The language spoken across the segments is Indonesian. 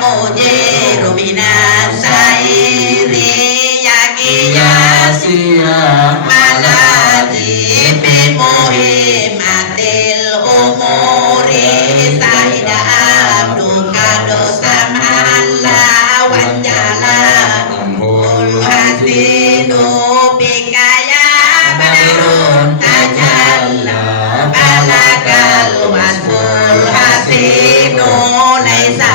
mujiru minas sairi yakiyasiya maladi bi muhimmatil umuri sahida abduka dosa malla wanjalan ul hasinu bikaya badrun tajalla balakal wasful hasinu laisa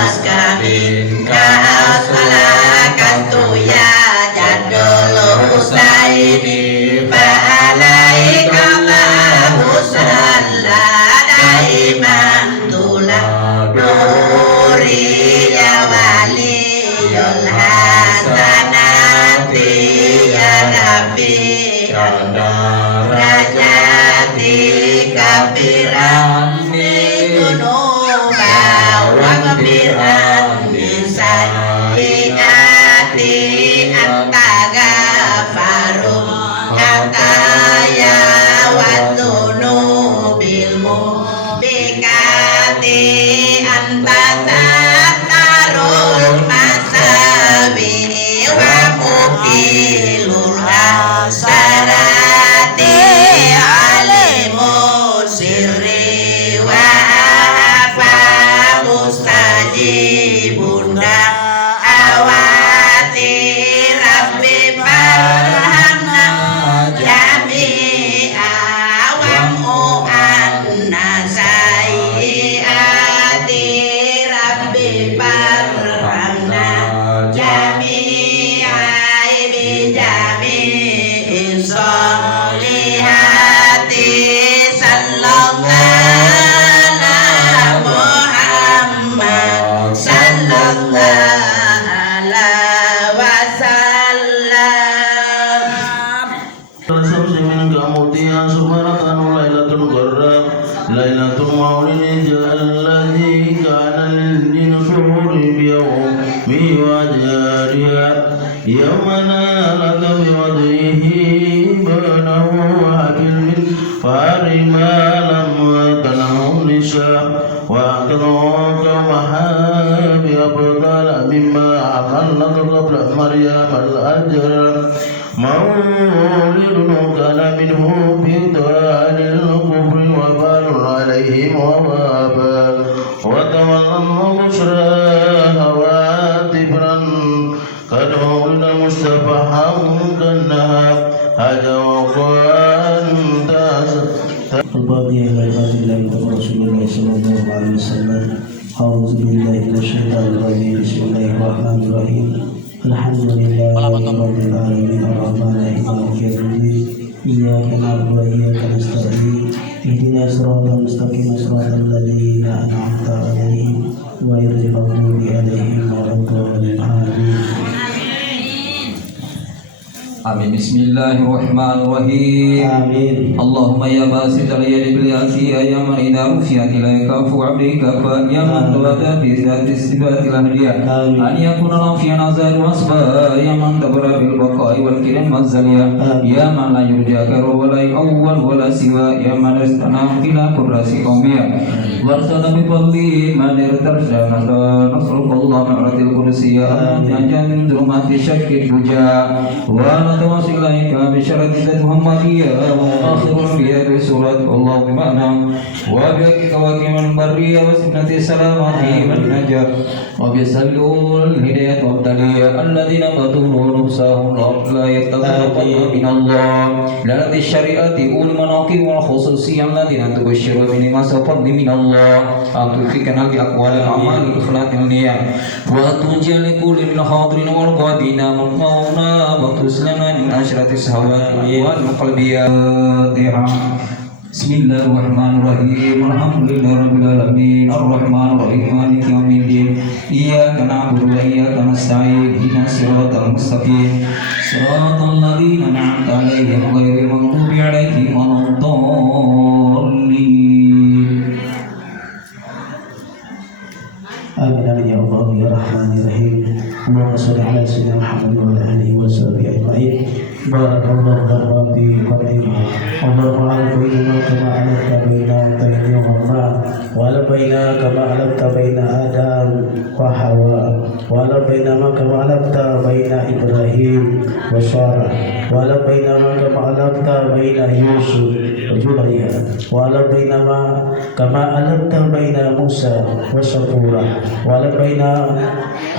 askarin ka'asalakantu ya jadul husaini fa'alaika Allahu salla daiman tula nuri ya waliyul hasanati ya nabi rajati kafiran dunuba wa kafiran bisayyiati anta gafarum hataya wa dunubil mubikati anta satarul masabi wa mukilul asarati alimun sirri wa afa mustajibun awati rabbi farhamna jami'a wa mu'anna sayyiati rabbi farhamna jami'a bi jami'i solihati sallallahu ala Muhammad sallallahu ala wasallam. Samsi min kamutiha subhanaka lailatul gharra lailatul maulid alladhi kana lil suhuri bi yawmi wajariha yawmana laka bi wadhihi banahu wa bil farima lam kanahu nisa wa kadaka mahabi abdal mimma amalaka qabla maryam al ajra مولد كان منه في طال الكفر وبال عليهم وبابا وتولى بشرى واتفرا قد ولد مصطفى كانها هذا وقال الباقي على الله رسول الله صلى الله عليه وسلم أعوذ بالله من الشيطان الرجيم بسم الله الرحمن الرحيم الحمد لله رب العالمين الرحمن الرحيم مالك يوم الدين إياك نعبد وإياك نستعين اهدنا الصراط المستقيم صراط الذين أنعمت عليهم غير المغضوب عليهم ولا الضالين آمين. Amin. Bismillahirrahmanirrahim. Amin. Allahumma ya basit al-yadi bil yasiya ya man idha rufiyat ilaika fu abdika fa ya man tawada bi zati sifati al-hadiyah an yakuna rafiyan azar wasfa ya man dabara bil baqa'i wal kiram mazaliya ya man la yurja karu wa la awwal wa la siwa ya man istana ila qurrasi qawmiya warsana bi fadli man irtarja nasrullah ma'ratil qudsiyya ya min dhulumati syakki duja wa نتواصل إليك بشرط محمدية وآخر الأنبياء بسورة الله بمعنى وبحقك واكم البرية وسنة السلامة والنجاة وبسلوا الهداية والتلية الذين قتلوا نفسهم لا يتقون من الله لعنة الشريعة أولي المناقب والخصوصية الذين تبشروا بنعمة فضل من الله أن توفقنا بأقوال الأعمال الإخلاق النية وتنجي لكل من الحاضرين والقادين مطمئنا وتسلم من أشرة الشهوات والقلبية. بسم الله الرحمن الرحيم الحمد لله رب العالمين الرحمن الرحيم مالك يوم الدين إياك نعبد وإياك نستعين اهدنا الصراط المستقيم صراط الذين أنعمت عليهم غير المغضوب عليهم ولا الضالين. آمين آمين يا الله يا رحمن يا رحيم اللهم صل على سيدنا محمد وعلى آله وصحبه أجمعين barakallahu lana fi Fatimah. Allahumma albaina kama alafta baina Tayni wa Ma wa albaina kama alafta baina Adam wa Hawa wa albaina kama alafta baina Ibrahim wa Sarah wa albaina kama alafta baina Yusuf wa Julia wa albaina kama alafta baina Musa wa Safura wa albaina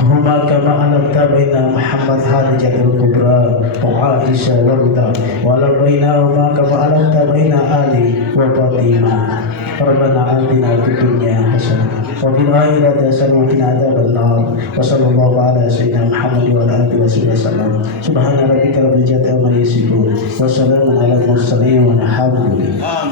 huma kama alafta baina Muhammad Khadijah al-Kubra wa Aisyah wa Rita wa albaina huma kama alafta baina Ali wa Fatimah. Rabbana atina fid dunya hasanah wa fil akhirati hasanah wa qina adzaban nar. Wa sallallahu ala sayyidina Muhammad wa ala alihi wasallam. Subhana rabbika rabbil izzati amma yasifun wa salamun ala al mursalin walhamdulillah.